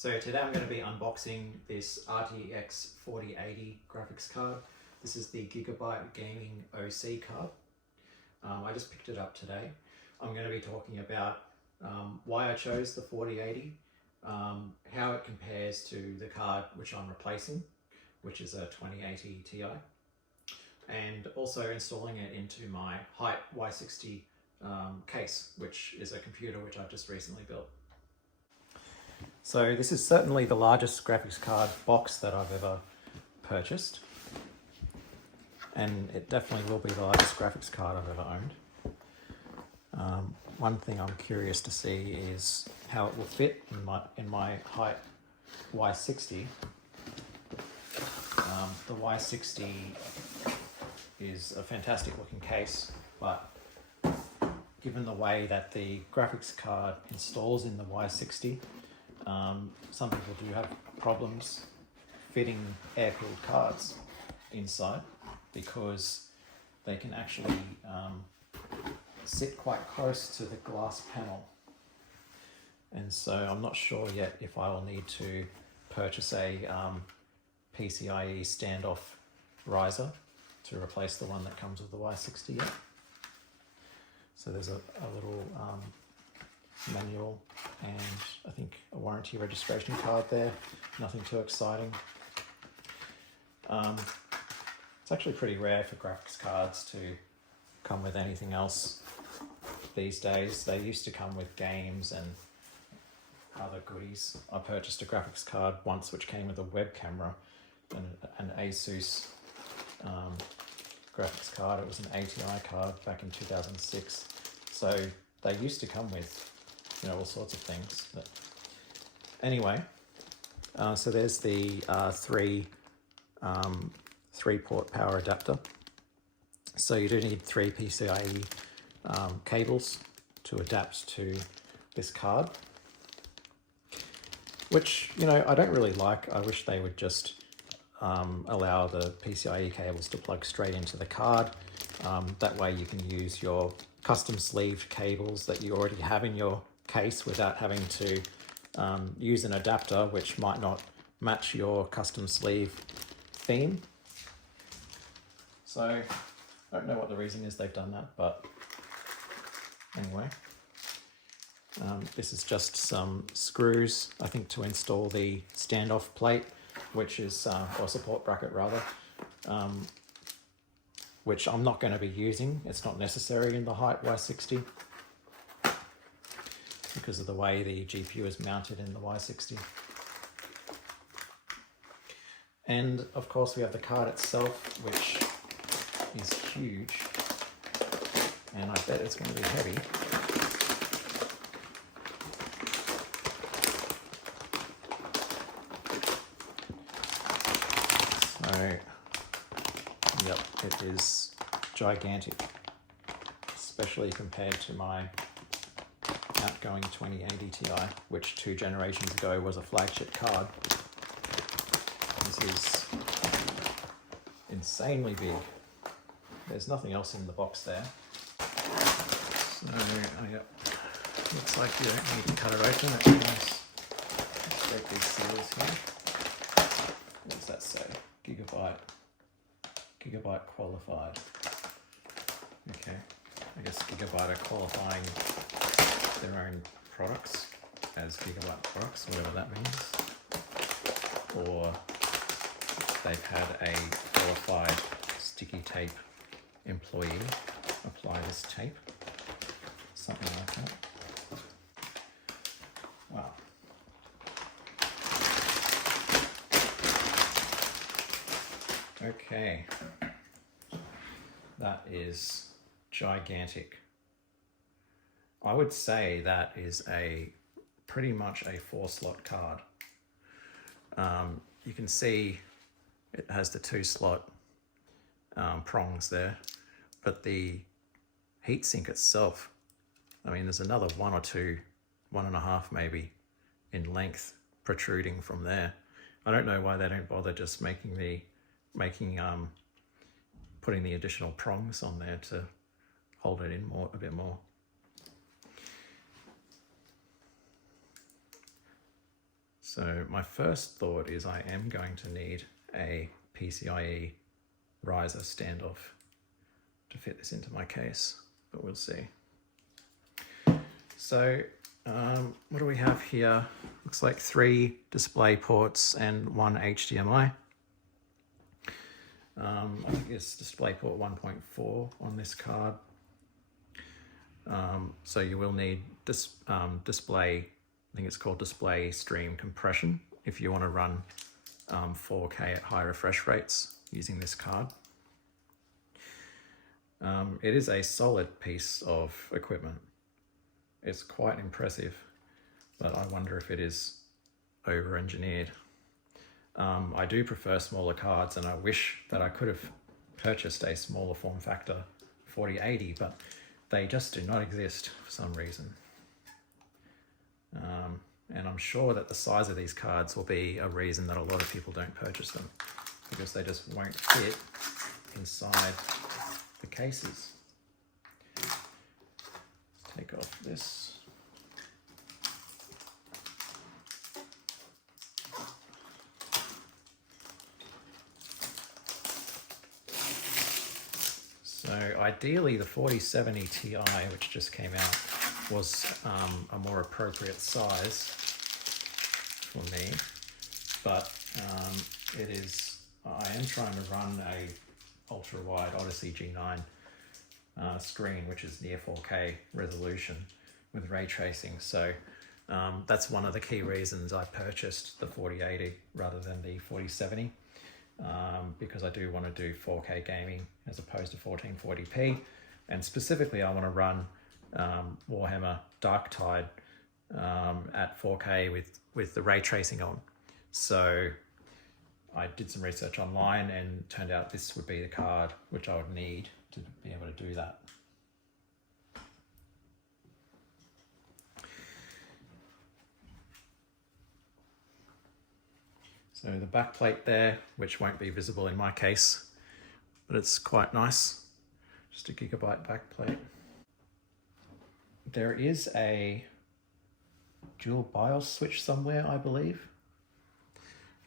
So today I'm going to be unboxing this RTX 4080 graphics card. This is the Gigabyte Gaming OC card. I just picked it up today. I'm going to be talking about why I chose the 4080, how it compares to the card which I'm replacing, which is a 2080 Ti, and also installing it into my Hyte Y60 case, which is a computer which I've just recently built. So this is certainly the largest graphics card box that I've ever purchased, and it definitely will be the largest graphics card I've ever owned. One thing I'm curious to see is how it will fit in my Hyte Y60. The Y60 is a fantastic looking case, but given the way that the graphics card installs in the Y60, some people do have problems fitting air-cooled cards inside because they can actually sit quite close to the glass panel. And so I'm not sure yet if I will need to purchase a PCIe standoff riser to replace the one that comes with the Y60 yet. So there's a little manual and I think a warranty registration card there. Nothing too exciting. It's actually pretty rare for graphics cards to come with anything else these days. They used to come with games and other goodies. I purchased a graphics card once which came with a web camera and an Asus graphics card. It was an ATI card back in 2006. So they used to come with, you know, all sorts of things. But anyway, so there's the three-port power adapter. So you do need 3 PCIe cables to adapt to this card, which, you know, I don't really like. I wish they would just allow the PCIe cables to plug straight into the card. That way you can use your custom sleeved cables that you already have in your case without having to use an adapter which might not match your custom sleeve theme. So I don't know what the reason is they've done that, but anyway. This is just some screws, I think, to install the standoff plate, which is, or support bracket rather, which I'm not going to be using. It's not necessary in the Hyte Y60 because of the way the GPU is mounted in the Y60. And of course we have the card itself, which is huge, and I bet it's going to be heavy. So, yep, it is gigantic, especially compared to my outgoing 2080 Ti, which 2 generations ago was a flagship card. This is insanely big. There's nothing else in the box there. So, yep, looks like you don't need to cut it open. It comes straight these seals here. What does that say? Gigabyte qualified. Okay, I guess Gigabyte are qualifying their own products as Gigabyte products, whatever that means. Or they've had a qualified sticky tape employee apply this tape. Something like that. Wow. Okay, that is gigantic. I would say that is pretty much a 4-slot card. You can see it has the 2-slot prongs there, but the heatsink itself, I mean, there's another 1 or 2, 1.5 maybe in length protruding from there. I don't know why they don't bother just putting the additional prongs on there to hold it in a bit more. So my first thought is I am going to need a PCIe riser standoff to fit this into my case, but we'll see. So what do we have here? Looks like 3 display ports and 1 HDMI. I think it's DisplayPort 1.4 on this card. So you will need display, I think it's called display stream compression, if you want to run 4K at high refresh rates using this card. It is a solid piece of equipment. It's quite impressive, but I wonder if it is over-engineered. I do prefer smaller cards, and I wish that I could have purchased a smaller form factor 4080, but they just do not exist for some reason. And I'm sure that the size of these cards will be a reason that a lot of people don't purchase them, because they just won't fit inside the cases. Take off this. So ideally the 4070 Ti, which just came out, was a more appropriate size for me, but it is, I am trying to run a ultra wide Odyssey G9 screen, which is near 4K resolution with ray tracing. So that's one of the key reasons I purchased the 4080 rather than the 4070, because I do want to do 4K gaming as opposed to 1440p, and specifically I want to run Warhammer Darktide at 4K with the ray tracing on. So I did some research online and turned out this would be the card which I would need to be able to do that. So the back plate there, which won't be visible in my case, but it's quite nice. Just a Gigabyte back plate. There is a dual BIOS switch somewhere, I believe.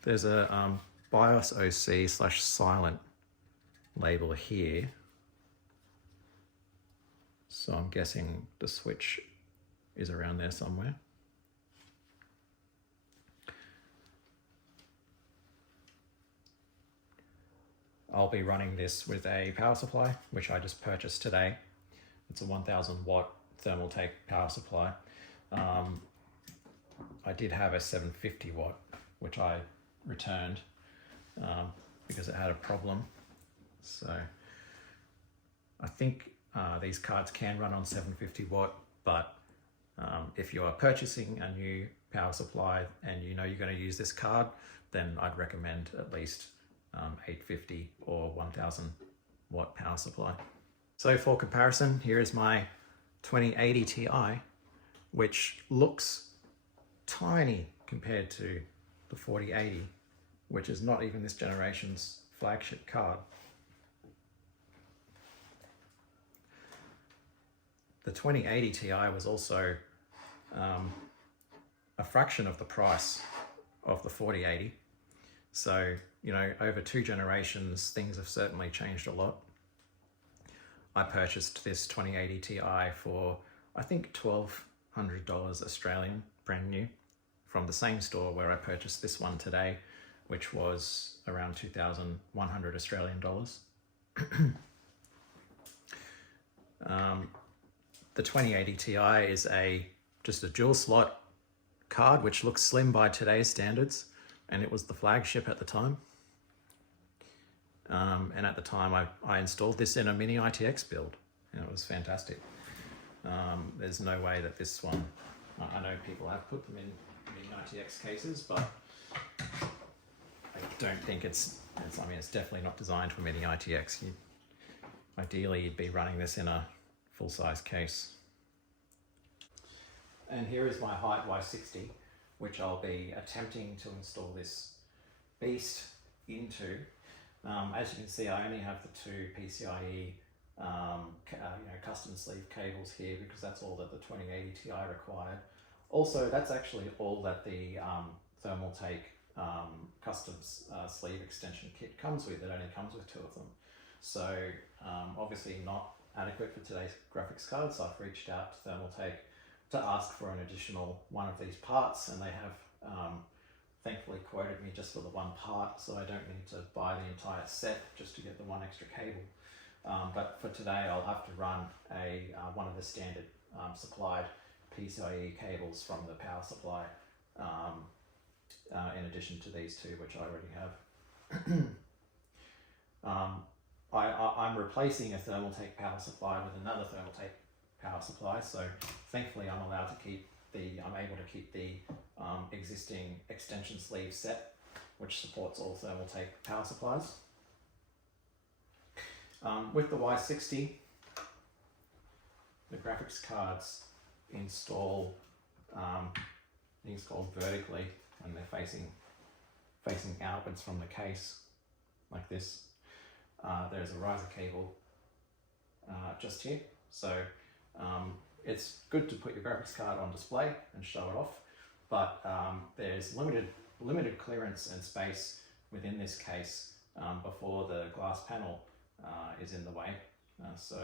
There's a BIOS OC/silent label here. So I'm guessing the switch is around there somewhere. I'll be running this with a power supply, which I just purchased today. It's a 1000 watt Thermaltake power supply. I did have a 750 watt, which I returned because it had a problem. So I think these cards can run on 750 watt, but if you are purchasing a new power supply and you know you're going to use this card, then I'd recommend at least 850 or 1000 watt power supply. So for comparison, here is my 2080 Ti, which looks tiny compared to the 4080, which is not even this generation's flagship card. The 2080 Ti was also a fraction of the price of the 4080. So, you know, over 2 generations, things have certainly changed a lot. I purchased this 2080 Ti for, I think, $1,200 Australian, brand new, from the same store where I purchased this one today, which was around 2,100 Australian dollars. The 2080 Ti is just a dual slot card, which looks slim by today's standards, and it was the flagship at the time. And at the time I installed this in a mini RTX build, and it was fantastic. There's no way that this one, I know people have put them in mini RTX cases, but I don't think it's definitely not designed for mini RTX. Ideally you'd be running this in a full-size case. And here is my Hyte Y60, which I'll be attempting to install this beast into. As you can see, I only have the 2 PCIe custom sleeve cables here, because that's all that the 2080 Ti required. Also, that's actually all that the Thermaltake custom sleeve extension kit comes with. It only comes with 2 of them. So obviously not adequate for today's graphics card, so I've reached out to Thermaltake to ask for an additional one of these parts, and they have thankfully quoted me just for the one part, so I don't need to buy the entire set just to get the one extra cable. But for today I'll have to run one of the standard supplied PCIe cables from the power supply in addition to these 2 which I already have. I'm replacing a Thermaltake power supply with another Thermaltake power supply, so thankfully I'm able to keep the existing extension sleeve set, which supports all Thermaltake power supplies. With the Y60, the graphics cards installed vertically, and they're facing outwards from the case like this. There's a riser cable just here, so it's good to put your graphics card on display and show it off, but there's limited clearance and space within this case before the glass panel is in the way. So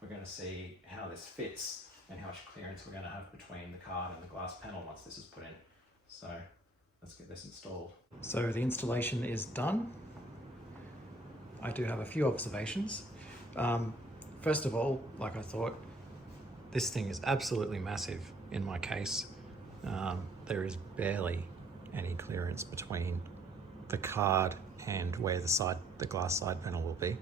we're going to see how this fits and how much clearance we're going to have between the card and the glass panel once this is put in. So let's get this installed. So the installation is done. I do have a few observations. First of all, like I thought, this thing is absolutely massive in my case. There is barely any clearance between the card and where the glass side panel will be.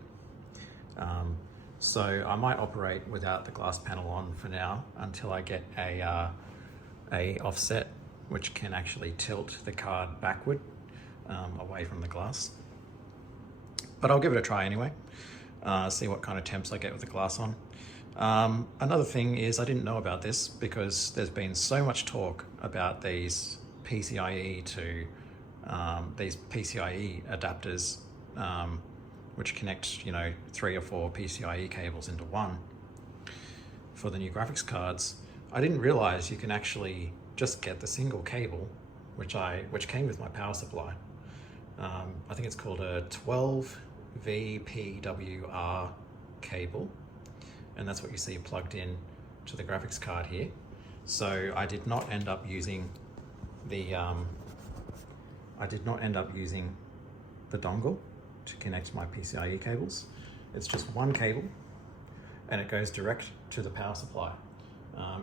So I might operate without the glass panel on for now until I get a offset which can actually tilt the card backward away from the glass. But I'll give it a try anyway, see what kind of temps I get with the glass on. Another thing is, I didn't know about this because there's been so much talk about these PCIe adapters which connect, 3 or 4 PCIe cables into one for the new graphics cards. I didn't realize you can actually just get the single cable, which came with my power supply. I think it's called a 12 VPWR cable, and that's what you see plugged in to the graphics card here. So I did not end up using the dongle to connect my PCIe cables. It's just one cable and it goes direct to the power supply.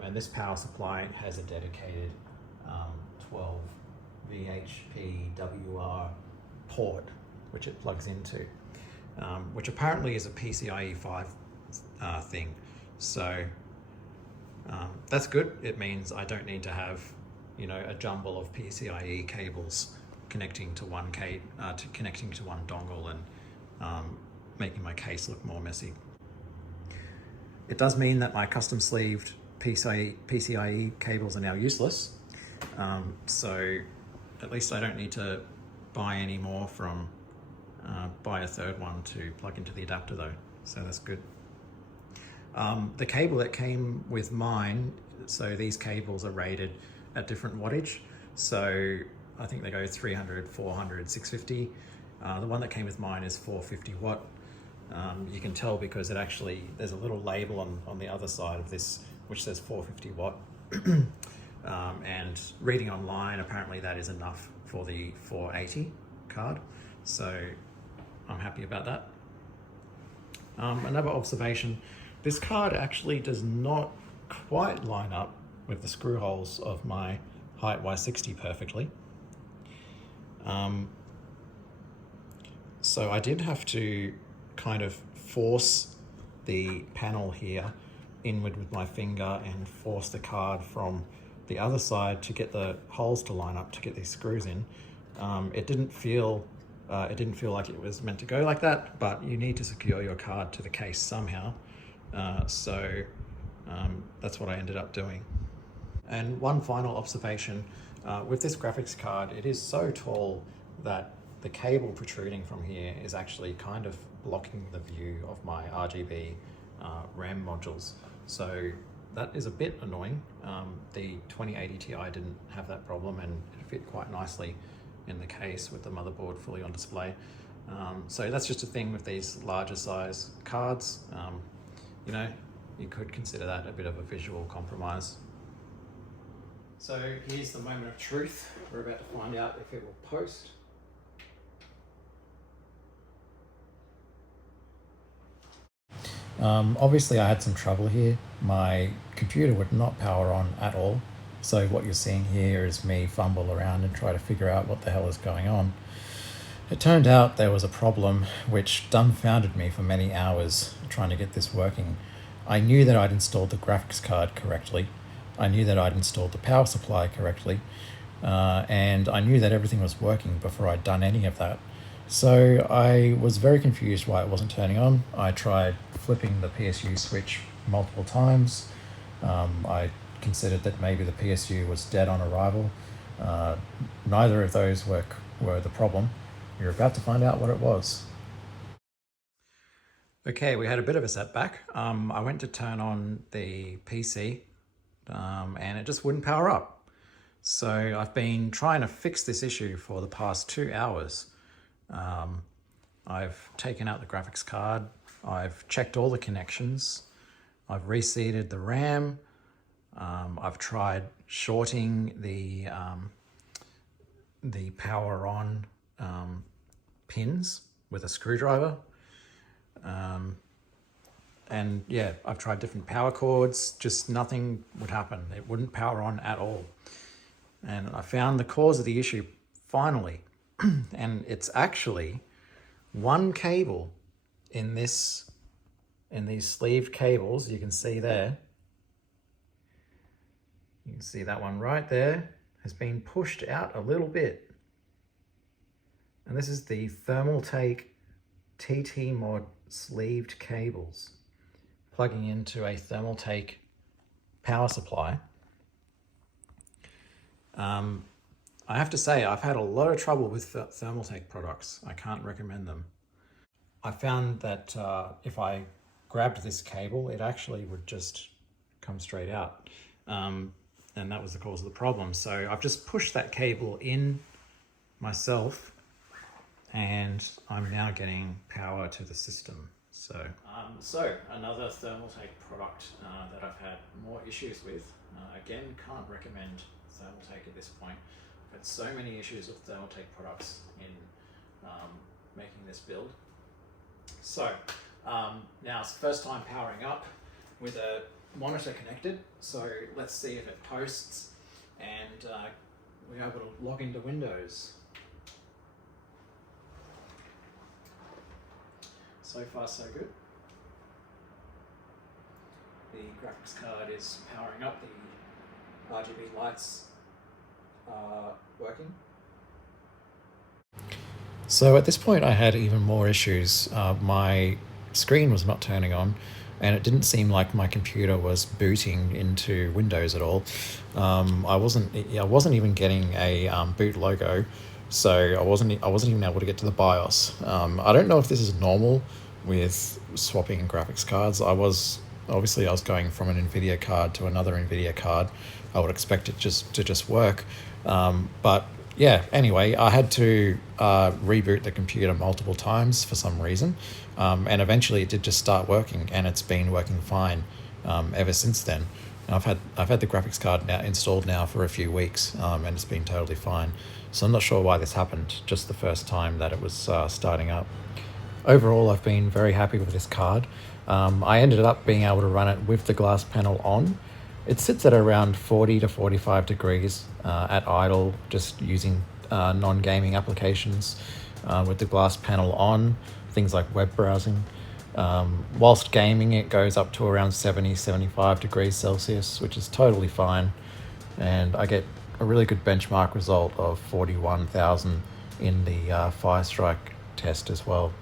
And this power supply has a dedicated 12 VHPWR port which it plugs into, which apparently is a PCIe 5 thing. So that's good. It means I don't need to have a jumble of PCIe cables connecting to one dongle and making my case look more messy. It does mean that my custom sleeved PCIe cables are now useless. So at least I don't need to buy any more buy a third one to plug into the adapter though, so that's good. The cable that came with mine, so these cables are rated at different wattage, so I think they go 300, 400, 650. The one that came with mine is 450 watt. You can tell because there's a little label on the other side of this which says 450 watt. And reading online, apparently that is enough for the 480 card, so I'm happy about that. Another observation, this card actually does not quite line up with the screw holes of my Hyte Y60 perfectly. So I did have to kind of force the panel here inward with my finger and force the card from the other side to get the holes to line up to get these screws in. It didn't feel like it was meant to go like that, but you need to secure your card to the case somehow. So that's what I ended up doing. And one final observation, with this graphics card, it is so tall that the cable protruding from here is actually kind of blocking the view of my RGB RAM modules. So that is a bit annoying. The 2080 Ti didn't have that problem, and it fit quite nicely in the case with the motherboard fully on display. So that's just a thing with these larger size cards. You know, you could consider that a bit of a visual compromise. So here's the moment of truth. We're about to find out if it will post. Obviously I had some trouble here. My computer would not power on at all. So what you're seeing here is me fumble around and try to figure out what the hell is going on. It turned out there was a problem which dumbfounded me for many hours trying to get this working. I knew that I'd installed the graphics card correctly. I knew that I'd installed the power supply correctly. And I knew that everything was working before I'd done any of that. So I was very confused why it wasn't turning on. I tried flipping the PSU switch multiple times. I considered that maybe the PSU was dead on arrival. Neither of those were the problem. You're about to find out what it was. Okay, we had a bit of a setback. I went to turn on the PC and it just wouldn't power up. So I've been trying to fix this issue for the past 2 hours. I've taken out the graphics card, I've checked all the connections, I've reseated the RAM, I've tried shorting the power on pins with a screwdriver. And yeah, I've tried different power cords, just nothing would happen. It wouldn't power on at all. And I found the cause of the issue finally. And it's actually one cable in these sleeved cables. You can see there. You can see that one right there has been pushed out a little bit. And this is the Thermaltake TT Mod sleeved cables plugging into a Thermaltake power supply. I have to say, I've had a lot of trouble with Thermaltake products. I can't recommend them. I found that if I grabbed this cable, it actually would just come straight out. And that was the cause of the problem. So I've just pushed that cable in myself and I'm now getting power to the system. So another Thermaltake product that I've had more issues with. Again, can't recommend Thermaltake at this point. I've had so many issues with Thermaltake products in making this build. So now it's the first time powering up with a monitor connected. So let's see if it posts and we're able to log into Windows. So far so good. The graphics card is powering up, the RGB lights are working. So at this point I had even more issues. My screen was not turning on and it didn't seem like my computer was booting into Windows at all. I wasn't even getting a boot logo, so I wasn't even able to get to the BIOS. I don't know if this is normal with swapping graphics cards. I was going from an NVIDIA card to another NVIDIA card. I would expect it to just work. But yeah, anyway, I had to reboot the computer multiple times for some reason. And eventually it did just start working and it's been working fine ever since then. And I've had the graphics card now installed now for a few weeks and it's been totally fine. So I'm not sure why this happened, just the first time that it was starting up. Overall, I've been very happy with this card. I ended up being able to run it with the glass panel on. It sits at around 40 to 45 degrees at idle, just using non-gaming applications with the glass panel on, things like web browsing. Whilst gaming, it goes up to around 70, 75 degrees Celsius, which is totally fine. And I get a really good benchmark result of 41,000 in the Firestrike test as well.